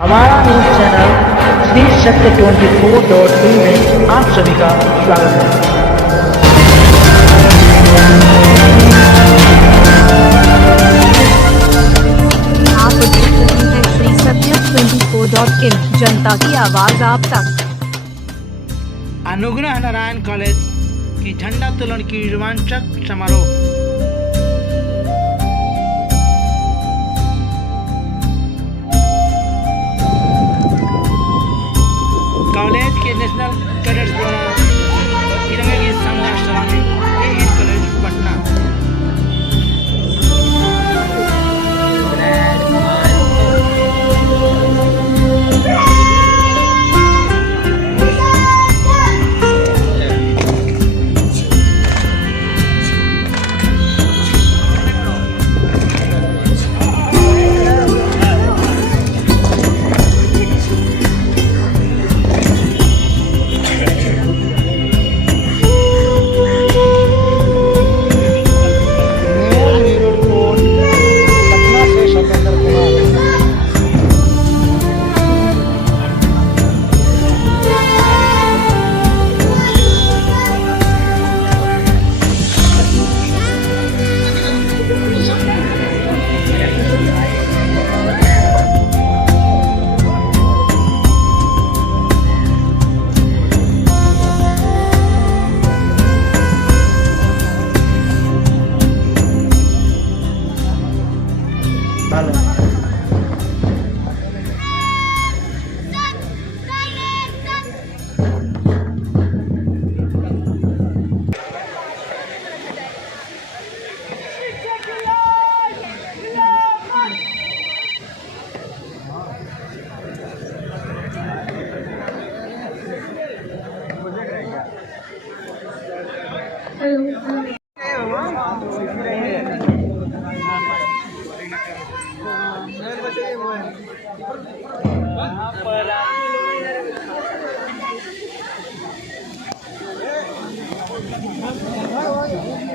हमारा news channel Shri सत्य 24.in में आप सभी का स्वागत है। आप देख रहे हैं श्री सत्य 24.in, जनता की आवाज आप तक। अनुग्रह नारायण कॉलेज की झंडा तोलन की रोमांचक समारोह। कॉलेज के नेशनल कैडेट्स द्वारा तिरंगे की शानदार सलामी कॉलेज पटना।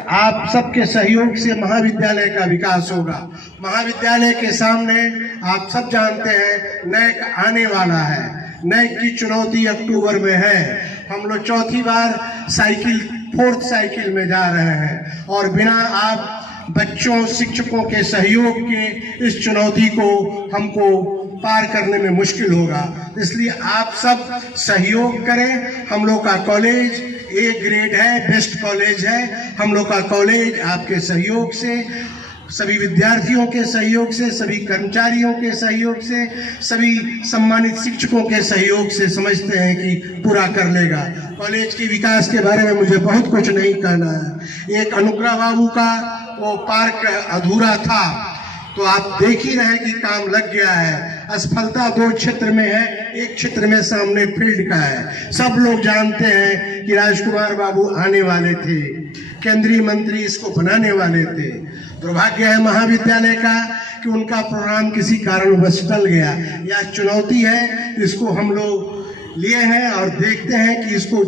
आप सबके सहयोग से महाविद्यालय का विकास होगा। महाविद्यालय के सामने आप सब जानते हैं नैक आने वाला है। नैक की चुनौती अक्टूबर में है। हम लोग चौथी बार फोर्थ साइकिल में जा रहे हैं और बिना आप बच्चों शिक्षकों के सहयोग के इस चुनौती को हमको पार करने में मुश्किल होगा। इसलिए आप सब सहयोग करें। हम लोग का कॉलेज ए ग्रेड है, बेस्ट कॉलेज है। हम लोग का कॉलेज आपके सहयोग से, सभी विद्यार्थियों के सहयोग से, सभी कर्मचारियों के सहयोग से, सभी सम्मानित शिक्षकों के सहयोग से समझते हैं कि पूरा कर लेगा। कॉलेज के विकास के बारे में मुझे बहुत कुछ नहीं कहना है। एक अनुग्रह बाबू का वो पार्क अधूरा था, तो आप देख ही रहे कि काम लग गया है। असफलता 2 क्षेत्र में है, एक क्षेत्र में सामने फील्ड का है। सब लोग जानते हैं कि राजकुमार बाबू आने वाले थे, केंद्रीय मंत्री इसको बनाने वाले थे। दुर्भाग्य है महाविद्यालय का कि उनका प्रोग्राम किसी कारणवश टल गया। यह चुनौती है, इसको हम लोग लिए हैं और देखते हैं कि इसको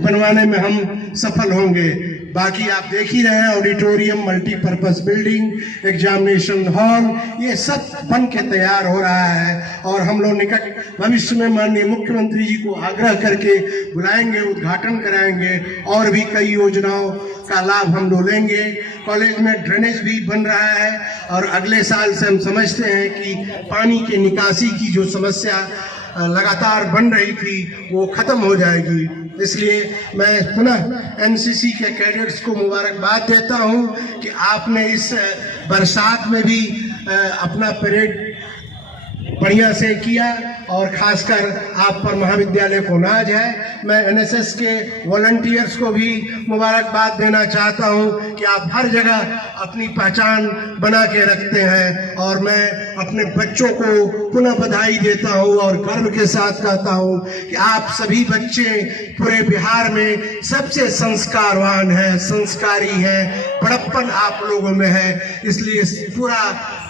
बनवाने में हम सफल होंगे। बाकी आप देख ही रहे हैं, auditorium, multipurpose building, examination hall, ये सब बन के तैयार हो रहा है और हम लोग निकट भविष्य में माननीय मुख्यमंत्री जी को आग्रह करके बुलाएंगे, उद्घाटन कराएंगे और भी कई योजनाओं का लाभ हम लोग लेंगे। कॉलेज में ड्रेनेज भी बन रहा है और अगले साल से हम समझते हैं कि पानी के निकासी की जो समस्या लगातार बन रही थी वो खत्म हो जाएगी। इसलिए मैं पुनः एनसीसी के कैडेट्स को मुबारकबाद देता हूं कि आपने इस बरसात में भी अपना परेड बढ़िया से किया और खासकर आप पर महाविद्यालय को नाज है। मैं एनएसएस के वॉलंटियर्स को भी मुबारकबाद देना चाहता हूं कि आप हर जगह अपनी पहचान बना के रखते हैं और मैं अपने बच्चों को पुनः बधाई देता हूं और गर्व के साथ कहता हूं कि आप सभी बच्चे पूरे बिहार में सबसे संस्कारवान हैं, संस्कारी हैं, बड़प्पन आप लोगों में है। इसलिए पूरा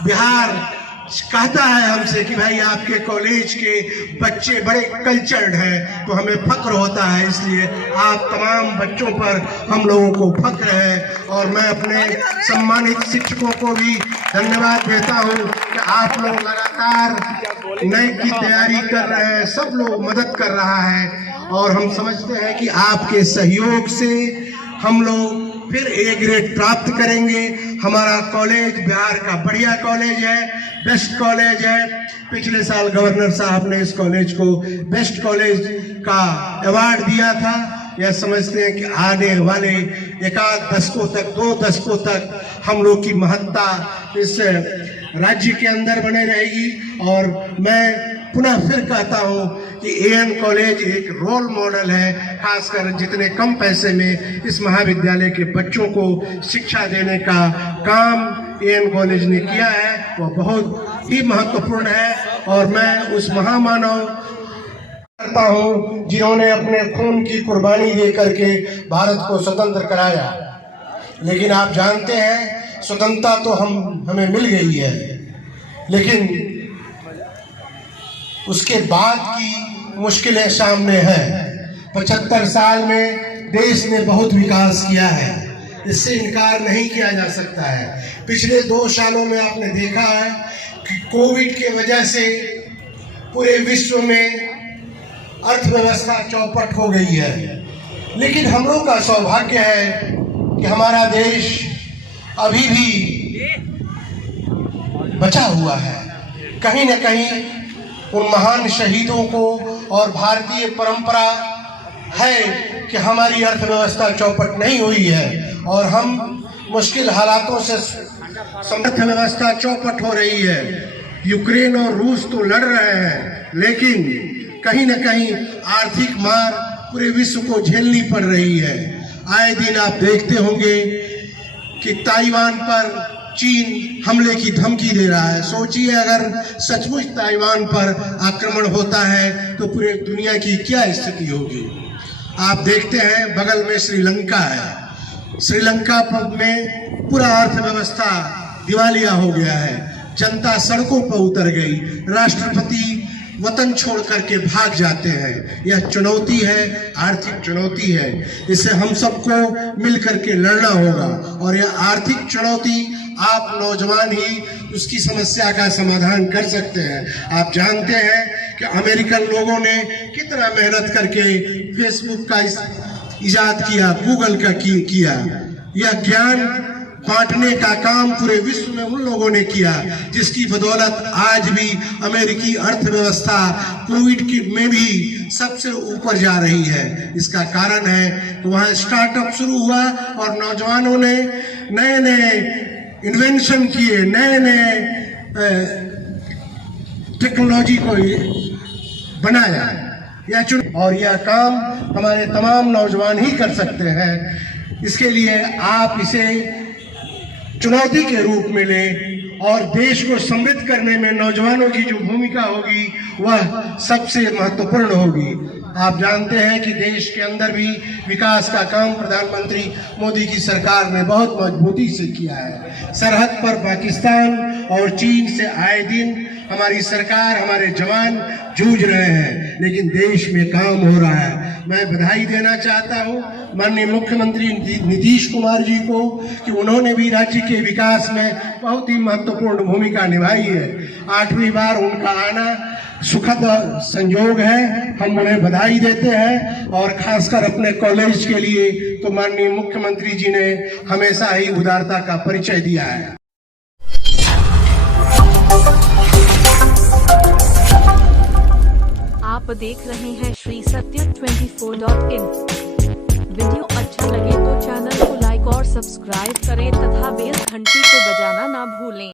बिहार कहता है हमसे कि भाई आपके कॉलेज के बच्चे बड़े कल्चर्ड हैं, तो हमें फक्र होता है। इसलिए आप तमाम बच्चों पर हम लोगों को फक्र है और मैं अपने सम्मानित शिक्षकों को भी धन्यवाद देता हूं कि आप लोग लगातार नए की तैयारी कर रहे हैं, सब लोग मदद कर रहा है और हम समझते हैं कि आपके सहयोग से हम लोग फिर ए ग्रेड प्राप्त करेंगे। हमारा कॉलेज बिहार का बढ़िया कॉलेज है, बेस्ट कॉलेज है। पिछले साल गवर्नर साहब ने इस कॉलेज को बेस्ट कॉलेज का अवार्ड दिया था। यह समझते हैं कि आने वाले एकाध दशकों तक, 2 दशकों तक हम लोग की महत्ता इस राज्य के अंदर बने रहेगी। और मैं पुनः फिर कहता हूं कि एएन कॉलेज एक रोल मॉडल है, खासकर जितने कम पैसे में इस महाविद्यालय के बच्चों को शिक्षा देने का काम एएन कॉलेज ने किया है, वह बहुत ही महत्वपूर्ण है। और मैं उस महामानव करता हूं जिन्होंने अपने खून की कुर्बानी दे करके भारत को स्वतंत्र कराया। लेकिन आप जानते हैं स्वतंत्रता तो हमें मिल गई है, लेकिन उसके बाद की मुश्किलें सामने हैं। 75 साल में देश ने बहुत विकास किया है, इससे इनकार नहीं किया जा सकता है। पिछले 2 सालों में आपने देखा है कि कोविड के वजह से पूरे विश्व में अर्थव्यवस्था चौपट हो गई है, लेकिन हम लोग का सौभाग्य है कि हमारा देश अभी भी बचा हुआ है। कहीं न कहीं उन महान शहीदों को और भारतीय परंपरा है कि हमारी अर्थव्यवस्था चौपट नहीं हुई है और हम मुश्किल हालातों से अर्थव्यवस्था चौपट हो रही है। यूक्रेन और रूस तो लड़ रहे हैं, लेकिन कहीं न कहीं आर्थिक मार पूरे विश्व को झेलनी पड़ रही है। आए दिन आप देखते होंगे कि ताइवान पर चीन हमले की धमकी दे रहा है। सोचिए अगर सचमुच ताइवान पर आक्रमण होता है तो पूरे दुनिया की क्या स्थिति होगी। आप देखते हैं बगल में श्रीलंका है, श्रीलंका में पूरा अर्थव्यवस्था दिवालिया हो गया है, जनता सड़कों पर उतर गई, राष्ट्रपति वतन छोड़ करके भाग जाते हैं। यह चुनौती है, आर्थिक चुनौती है, इससे हम सबको मिल करके लड़ना होगा। और यह आर्थिक चुनौती आप नौजवान ही उसकी समस्या का समाधान कर सकते हैं। आप जानते हैं कि अमेरिकन लोगों ने कितना मेहनत करके फेसबुक का इजाद किया, गूगल का किया। यह ज्ञान बांटने का काम पूरे विश्व में उन लोगों ने किया, जिसकी बदौलत आज भी अमेरिकी अर्थव्यवस्था कोविड में भी सबसे ऊपर जा रही है। इसका कारण है कि वहाँ स्टार्टअप शुरू हुआ और नौजवानों ने नए नए इन्वेंशन किए, नए नए टेक्नोलॉजी को बनाया। और यह काम हमारे तमाम नौजवान ही कर सकते हैं। इसके लिए आप इसे चुनौती के रूप में लें और देश को समृद्ध करने में नौजवानों की जो भूमिका होगी वह सबसे महत्वपूर्ण होगी। आप जानते हैं कि देश के अंदर भी विकास का काम प्रधानमंत्री मोदी की सरकार ने बहुत मजबूती से किया है। सरहद पर पाकिस्तान और चीन से आए दिन हमारी सरकार, हमारे जवान जूझ रहे हैं, लेकिन देश में काम हो रहा है। मैं बधाई देना चाहता हूं माननीय मुख्यमंत्री नीतीश कुमार जी को कि उन्होंने भी राज्य के विकास में बहुत ही महत्वपूर्ण भूमिका निभाई है। 8वीं बार उनका आना सुखद संयोग है, हम उन्हें बधाई देते हैं। और खासकर अपने कॉलेज के लिए तो माननीय मुख्यमंत्री जी ने हमेशा ही उदारता का परिचय दिया है। आप देख रहे हैं श्री सत्य 24.in। वीडियो अच्छा लगे तो चैनल को लाइक और सब्सक्राइब करें तथा बेल घंटी को बजाना ना भूलें।